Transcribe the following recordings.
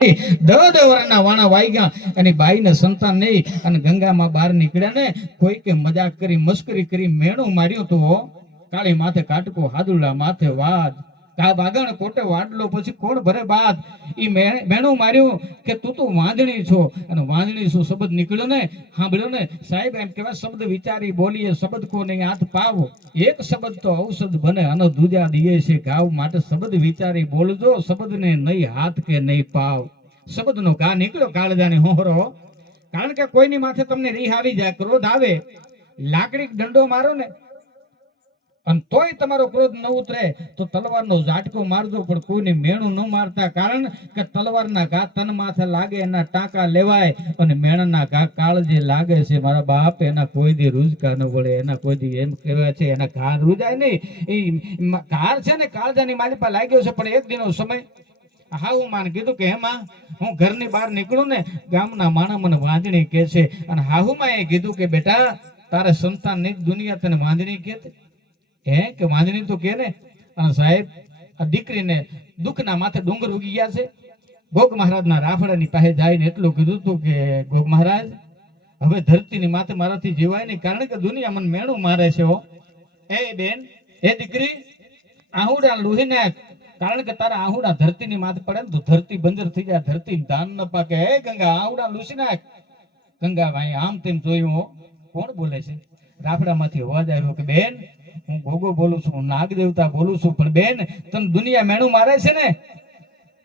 વર્ષના વાણા વાગ્યા અને બાઈને સંતાન નહીં અને ગંગામાં બહાર નીકળ્યા ને કોઈ કે મજાક કરી મસ્કરી કરી મેણું માર્યું તો કાળી માથે કાટકો હાદુલા માથે વાદ કા બાગણ કોટે વાડલો પછી કોણ ભરે બાદ ઈ મેણું માર્યું કે તું તો વાંદણી છો અને વાંદણી શું શબ્દ નીકળ્યો ને સાંભળ્યો ને સાહેબ એમ કેવા શબ્દ વિચારી બોલીએ શબ્દ કો નહીં હાથ પાવો એક શબ્દ તો ઔષધ બને અને દૂજા દિયે છે ગાવ માટે શબ્દ વિચારી બોલજો શબ્દ ને નહીં હાથ કે નહીં પાવ શબ્દ નો ઘા નીકળ્યો કાળજાની હોહરો કારણ કે કોઈની માથે તમને રીહ આવી જાય ક્રોધ આવે લાકડી દંડો મારો ને અને તોય તમારો ક્રોધ ન ઉતરે તો તલવારનો ઝાટકો મારજો પણ કોઈને મેણું ન મારતા કારણ કે તલવારના ઘા તન માથે લાગે એના ટાંકા લેવાય અને મેણના ઘા કાળજે લાગે છે મારા બાપ એના કોઈ દી રૂજકા ન વળે એના કોઈ દી એમ કહેવાય છે એના ઘા રૂજાય નહીં એ ઘાર છે ને કાળજાની માલિપા લાગ્યો છે પણ એક દિનો સમય હાઉ માન કીધું કે હેમાં હું ઘરની બહાર નીકળું ને ગામના માણા મને વાંદણી કહે છે અને હાહુમાં એ કીધું કે બેટા તારે સંતાન ની દુનિયા તને વાંદણી કહે હે કે વાંદણી તો કે ને અને સાહેબ આ દીકરીને દુઃખના માથે ડુંગર ઉગી ગયા છે ગોગ મહારાજના રાફડાની પાસે જઈને એટલું કીધું હતું કે ગોગ મહારાજ હવે ધરતીની માથે મારાથી જીવાય નહીં કારણ કે દુનિયા મને મેણું મારે છે હો એ બેન એ દીકરી આહુડા લોહી નાખ કારણ કે તારા આહુડા ધરતીની માથે પડે ને તો ધરતી બંજર થઈ જાય ધરતી ધાન ન પાકે હે ગંગા આહુડા લૂસી નાખ ગંગા ભાઈ આમ તેમ જોયું હો કોણ બોલે છે રાફડામાંથી અવાજ આવ્યો કે બેન હું ગોગો બોલું છું નાગ દેવતા બોલું છું પણ બેન તને દુનિયા મેણું મારે છે ને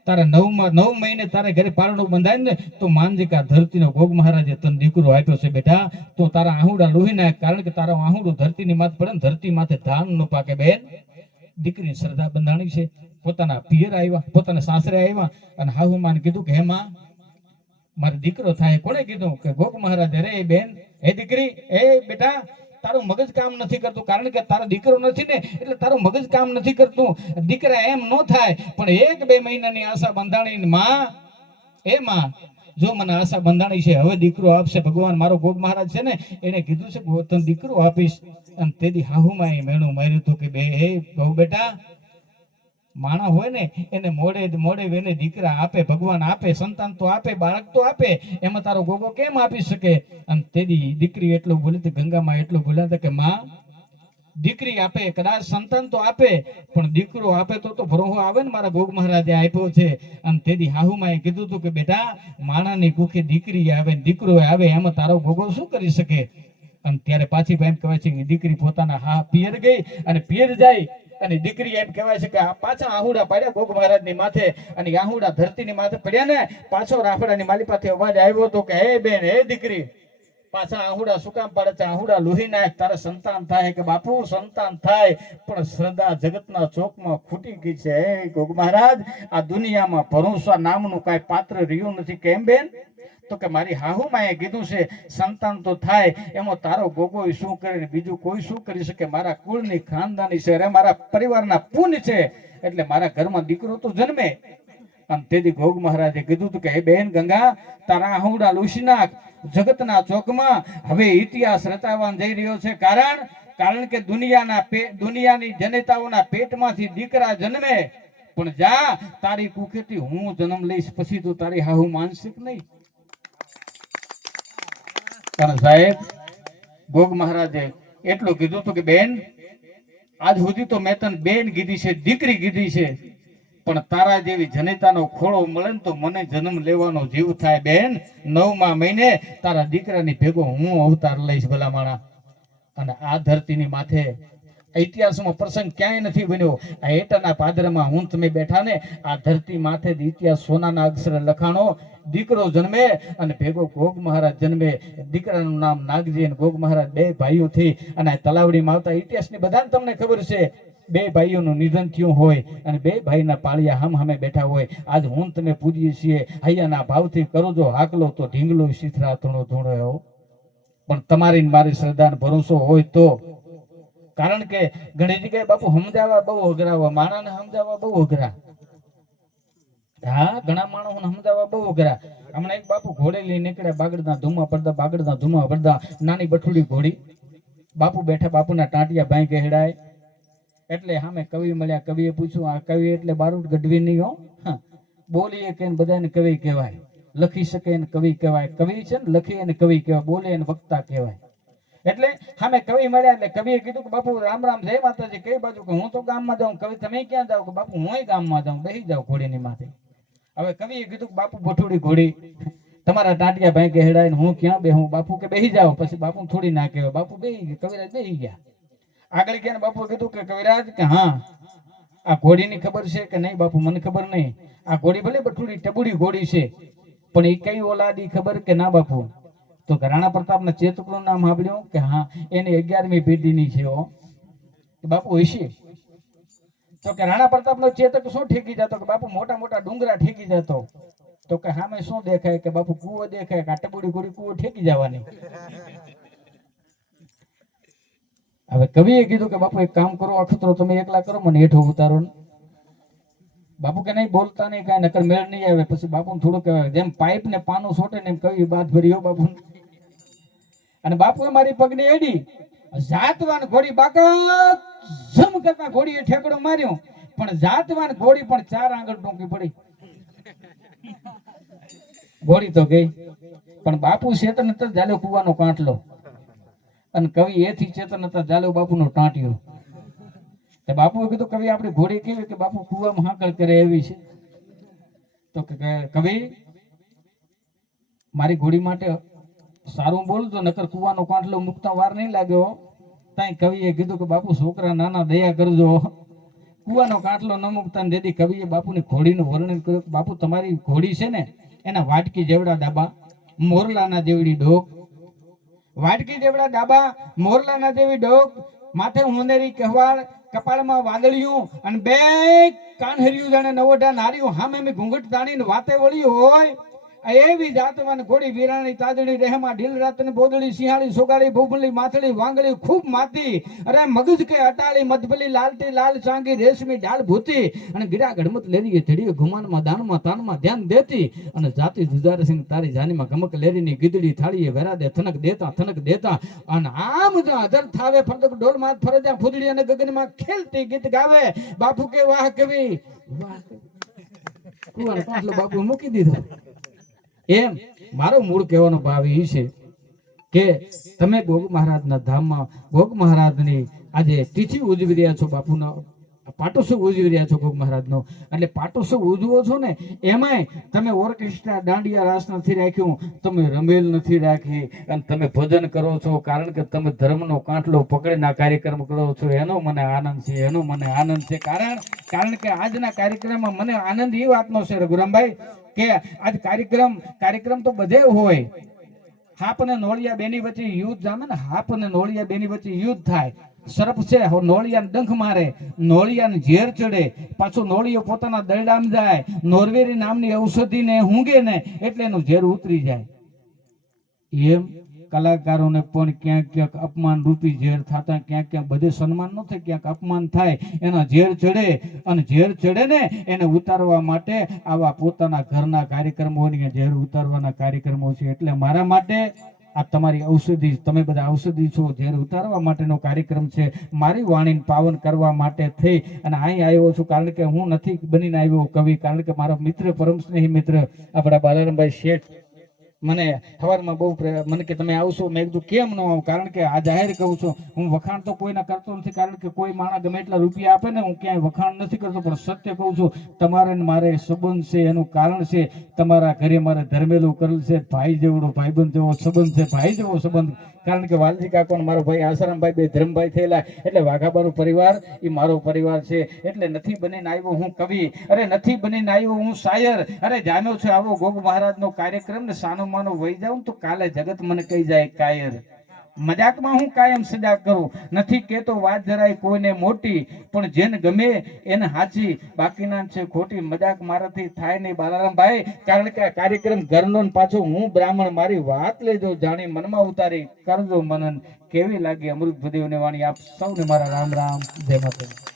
તારે 9 મહિને તારે ઘરે પારણું બંધાય ને તો માનજિકા ધરતીનો ગોગ મહારાજે તને દીકરો આપ્યો છે બેટા તો તારા આહુડા લોહી નાખ કારણ કે તારા આહુડું ધરતીની માથે પડે ને ધરતી માથે ધાન ન પાકે બેન દીકરી શ્રદ્ધા બંધાણી છે પોતાના પિયર આવ્યા પોતાના સાસરે આવ્યા અને હાહુમાન કીધું કે હેમાં મારો દીકરો થાય કોણે કીધું કે ગોગ મહારાજ રે બેન હે દીકરી એ બેટા તારું મગજ કામ નથી કરતું કારણ કે તારો દીકરો નથી ને એટલે તારું મગજ કામ નથી કરતું દીકરા એમ ન થાય પણ 1-2 મહિનાની આશા બંધાણી માં એ માં જો મને આશા બંધાણી છે હવે દીકરો આપશે ભગવાન મારો ગોગ મહારાજ છે ને એને કીધું છે કે તને દીકરો આપીશ અને તેદી હાહુમાં એ મેણું માર્યું હતું કે બે હે બહુ બેટા માણા હોય ને એને મોડે વેને દીકરા આપે ભગવાન આપે સંતાન તો આપે બાળક તો આપે એમાં તારો ગોગો કેમ આપી શકે અને તેદી દીકરી એટલું બોલી હતી ગંગામાં એટલું બોલ્યા હતા કે માં દીકરી આપે કદાચ સંતાન તો આપે પણ દીકરો આપે તો ભરોહો આવે ને મારા ગોગ મહારાજે આપ્યો છે અને તેદી હાહુમાએ કીધું હતું કે બેટા માણાની કુખે દીકરી આવે દીકરો આવે એમાં તારો ગોગો શું કરી શકે અને ત્યારે પાછી એમ કહેવાય છે કે દીકરી પોતાના પિયર ગઈ અને પિયર જાય અને દીકરી એમ કહેવાય છે કે પાછા આહુડા પડ્યા ગોગ મહારાજની માથે અને આહુડા ધરતીની માથે પડ્યા ને પાછો રાફડાની માલિપાથી અવાજ આવ્યો હતો કે હે બેન હે દીકરી પાછા આહુડા શું કામ પાડે છે આહુડા લોહી નાખ તારે સંતાન થાય કે બાપુ સંતાન થાય પણ શ્રદ્ધા જગતના ચોકમાં ખૂટી ગઈ છે હે ગોગ મહારાજ આ દુનિયામાં ભરોસા નામનું કાંઈ પાત્ર રહ્યું નથી કેમ બેન તો કે મારી હાહુમાએ કીધું છે સંતાન તો થાય એમાં તારો ગોગો શું કરે બીજું કોઈ શું કરી શકે મારા કુળની ખાનદાની છે અરે મારા પરિવારના પુણ્ય છે એટલે મારા ઘરમાં દીકરો તો જન્મે અને તેથી ગોગ મહારાજે કીધું હતું કે હે બેન ગંગા તારા આહુડા લૂસી નાખ જગતના ચોકમાં હવે ઇતિહાસ રચાવવા જઈ રહ્યો છે કારણ કે દુનિયાની જનતાઓના પેટમાંથી દીકરા જન્મે પણ જા તારી કુખેથી હું જન્મ લઈશ પછી તો તારી હાહુ માનસિક નહીં કારણ સાહેબ ગોગ મહારાજે એટલું કીધું હતું કે બેન આજ સુધી તો મેં તને બેન કીધી છે દીકરી કીધી છે પણ તારા જેવી જનિતાનો ખોળો મળે ને તો મને જન્મ લેવાનો જીવ થાય બેન 9મા મહિને તારા દીકરાની ભેગો હું અવતાર લઈશ ભલા માણા અને આ ધરતીની માથે ઇતિહાસમાં પ્રસંગ ક્યાંય નથી બન્યો આ હેટાના પાદરમાં હું તમે બેઠા ને આ ધરતી માથે ઇતિહાસ સોનાના અક્ષરે લખાણો દીકરો જન્મે અને ભેગો ગોગ મહારાજ જન્મે દીકરાનું નામ નાગજી અને ગોગ મહારાજ 2 ભાઈઓ થઈ અને તલાવડીમાં આવતા ઇતિહાસની બધાને તમને ખબર છે 2 ભાઈઓનું નિધન થયું હોય અને 2 ભાઈના પાળિયા હમ બેઠા હોય આજ હું તમે પૂજીએ છીએ હૈયાના ભાવથી કરો જો હાકલો તો ઢીંગલો શીથરા ધૂણો ધૂણો પણ તમારી મારી શ્રદ્ધાનો ભરોસો હોય તો કારણ કે ઘણી જગ્યાએ બાપુ સમજાવવા બહુ અઘરા માણાને સમજાવવા બહુ અઘરા હા ઘણા માણસોને સમજાવવા બહુ અઘરા હમણાં એક બાપુ ઘોડે લઈ નીકળ્યા બાગડના ધુમા પડદા નાની બઠુડી ઘોડી બાપુ બેઠા બાપુના ટાંટિયા ભાઈ કહેડાય એટલે સામે કવિ મળ્યા કવિએ પૂછ્યું આ કવિ એટલે બારૂદ ગઢવી નહીં હો બોલીએ કે બધાને કવિ કહેવાય, લખી શકે એને કવિ કહેવાય, કવિ છે ને લખી એને કવિ કહેવાય, બોલે એને વક્તા કહેવાય. એટલે સામે કવિ મળ્યા એટલે કવિએ કીધું કે બાપુ રામ રામ, જય માતાજી, કઈ બાજુ? કે હું તો ગામમાં જાઉં. કવિ તમે ક્યાં જાવ? કે બાપુ હું ગામમાં જાઉં. બેસી જાવ ઘોડીની માથે. હવે કવિએ કીધું કે બાપુ ભઠુડી ઘોડી તમારા ટાંટિયા ભાઈ ગહેડાઈને હું ક્યાં બેહું? બાપુ કે બેસી જાવ. પછી બાપુ થોડી ના કહેવાય. બાપુ બેસી ગયા, કવિરાજ બેસી ગયા. આગળ ગયા બાપુ કીધું કે કવિરાજ કે હા આ ઘોડીની ખબર છે કે નહીં? બાપુ મને ખબર નહીં. આ ઘોડી ભલે બઠુડી ટબુડી ઘોડી છે પણ એ કઈ ઓલાદી ખબર કે ના? બાપુ તો રાણા પ્રતાપના ચેતકનું નામ સાંભળ્યું કે હા એની 11મી પેઢીની છે. બાપુ હશે તો કે રાણા પ્રતાપનો ચેતક શું ઠેકી જતો? કે બાપુ મોટા મોટા ડુંગરા ઠેકી જતો. તો કે સામે શું દેખાય? કે બાપુ કૂવો દેખાય. કે આ ટબુડી ઘોડી કૂવો ઠેકી જવાની. હવે કવિએ કીધું કે બાપુ એક કામ કરો, અખતરો તમે એકલા કરો, મને હેઠો ઉતારો. બાપુ કે નહીં, બોલતા નહીં, કાંઈ નકર મેળ નહીં આવે. પછી બાપુ થોડું કહેવાય જેમ પાઇપ ને પાનું સોટે ને એમ કવિ બાદ ભર્યો બાપુ. અને બાપુએ મારી પગની એડી જાતવાન ઘોડી બાકા જમ કરતા ઘોડીએ ઠેકડો માર્યો, પણ જાતવાન ઘોડી પણ 4 આંગળ ટૂંકી પડી. ઘોડી તો ગઈ પણ બાપુ ચેતન હતા જાલ્યો કુવાનો કાંટલો, અને કવિ એથી ચેતન હતા જાલ્યો બાપુનો ટાંટિયો. તે બાપુએ કીધું કવિ આપણી ઘોડી કેવી? કે બાપુ કુવામાં હાકળ કરે એવી છે. તો કે કવિ મારી ઘોડી માટે સારું બોલજો, નકર કુવાનો કાંટલો મુકતા વાર નહીં લાગ્યો. ત્યાં કવિએ કીધું કે બાપુ છોકરા નાના દયા કરજો, કુવાનો કાંટલો ન મુકતા. જેથી કવિએ બાપુની ઘોડીનું વર્ણન કર્યું. બાપુ તમારી ઘોડી છે ને એના વાટકી જેવડા ડાબા, મોરલાના જેવડી ડોક, વાટકી જેવડા ડાબા, મોરલાના જેવી ડોક, માથે હોનેરી કહેવાળ, કપાળમાં વાદળિયું, અને 2 કાનહરિયું જાણે નવોઢા નાર્યું, હામે મેં ઘૂંઘટ તાણીને વાતે વળી હોય એવી જાતવાન ઘોડી વીરાણી તાજડી રહેમાં ઢીલ રાતની બોદડી સિંહાળી સોગાળી ભૂભલી માથડી વાંગળી ખૂબ માતી. અરે મગજ કે અટાળી મધબલી લાલટી લાલ ચાંગી રેશમી ઢાલ ભૂતી, અને ગીડા ગડમત લેરીએ ધડીએ ઘુમાનમાં દાનમાં તાનમાં ધ્યાન દેતી, અને જાતિ જુદારસિંહ તારી જાનીમાં ગમક લેરીની ગીદડી થાળીએ વેરાદે થનક દેતા, અને આમ અધર થાવે ફરદક ડોલ માત ફરજા ફૂદડી અને ગગનમાં ખેલતી ગીત ગાવે. બાપુ કે વાહ કવિ વાહ. કુવાનો કાંટલો બાપુ મૂકી દીધો. એમ મારો મૂળ કહેવાનો ભાવ એ છે કે તમે ગોગ મહારાજના ધામમાં ગોગ મહારાજની આજે તિથિ ઉજવી રહ્યા છો, બાપુનો પાટોત્સવ ઉજવી રહ્યા છો ગોગ મહારાજનો. એટલે પાટોત્સવ ઉજવો છો ને એમાંય તમે ઓર્કેસ્ટ્રા દાંડિયા રાસ નથી રાખ્યું, તમે રમેલ નથી રાખી, અને તમે ભજન કરો છો. કારણ કે તમે ધર્મનો કાંટલો પકડીને આ કાર્યક્રમ કરો છો. એનો મને આનંદ છે, એનો મને આનંદ છે. કારણ કે આજના કાર્યક્રમમાં મને આનંદ એ વાતનો છે રઘુરામભાઈ કે આજ કાર્યક્રમ તો બધે હોય. હાપ અને નોળિયા બેની વચ્ચે યુદ્ધ જામે ને, હાપ અને નોળિયા બેની વચ્ચે યુદ્ધ થાય. સરપ છે નોળિયાને ડંખ મારે, નોળિયાને ઝેર ચડે, પાછો નોળિયો પોતાના દરડામ જાય, નોરવેરી નામની ઔષધિને ઊંઘે ને એટલે એનું ઝેર ઉતરી જાય. એમ કલાકારોને પણ ક્યાંક ક્યાંક અપમાન રૂપી ઝેર થતા, ક્યાંક બધે સન્માન ન થાય, ક્યાંક અપમાન થાય, એના ઝેર ચડે, અને ઝેર ચડે ને એને ઉતારવા માટે આવા પોતાના ઘરના કાર્યક્રમોની ઝેર ઉતારવાના કાર્યક્રમો છે. એટલે મારા માટે આ તમારી ઔષધિ, તમે બધા ઔષધિ છો, ઝેર ઉતારવા માટેનો કાર્યક્રમ છે. મારી વાણીને પાવન કરવા માટે થઈ અને અહીં આવ્યો છું. કારણ કે હું નથી બનીને આવ્યો કવિ, કારણ કે મારો મિત્ર, પરમ સ્નેહી મિત્ર આપણા બાલારામભાઈ શેઠ મને સવારમાં બહુ મને કે તમે આવશો. મેં કીધું કેમ ન આવું? કારણ કે આ જાહેર કહું છું, હું વખાણ તો કોઈના કરતો નથી. કારણ કે કોઈ માણસ ગમે એટલા રૂપિયા આપે ને, હું ક્યાંય વખાણ નથી કરતો, પણ સત્ય કહું છું. તમારે મારે સંબંધ છે, એનું કારણ છે તમારા ઘરે મારે ધર્મેલું કરેલ છે. ભાઈ જેવડો ભાઈબંધ જેવો સંબંધ છે, ભાઈ જેવો સંબંધ. કારણ કે વાલજી કાકો મારો ભાઈ આસારામભાઈ બે ધર્મભાઈ થયેલા, એટલે વાઘાબાનો પરિવાર એ મારો પરિવાર છે. એટલે નથી બનીને આવ્યો હું કવિ, અરે નથી બનીને આવ્યો હું શાયર, અરે જામ્યો છે આવો ગોગ મહારાજનો કાર્યક્રમ ને સાનો માનો વહી જાઉં તો કાલે જગત મને કહી જાય કાયર. મજાકમાં હું કાયમ સજા કરું, નથી કેતો વાત જરાય કોઈને મોટી, પણ જેને ગમે એને હાચી, બાકીના છે ખોટી. મજાક મારાથી થાય નહીં બાલારામભાઈ, કારણ કે આ કાર્યક્રમ ઘરનો ને પાછો હું બ્રાહ્મણ. મારી વાત લેજો જાણી મનમાં ઉતારી કરજો મનન. કેવી લાગી અમૃત ભદેવની વાણી? આપ સૌને મારા રામ રામ, જય માતા.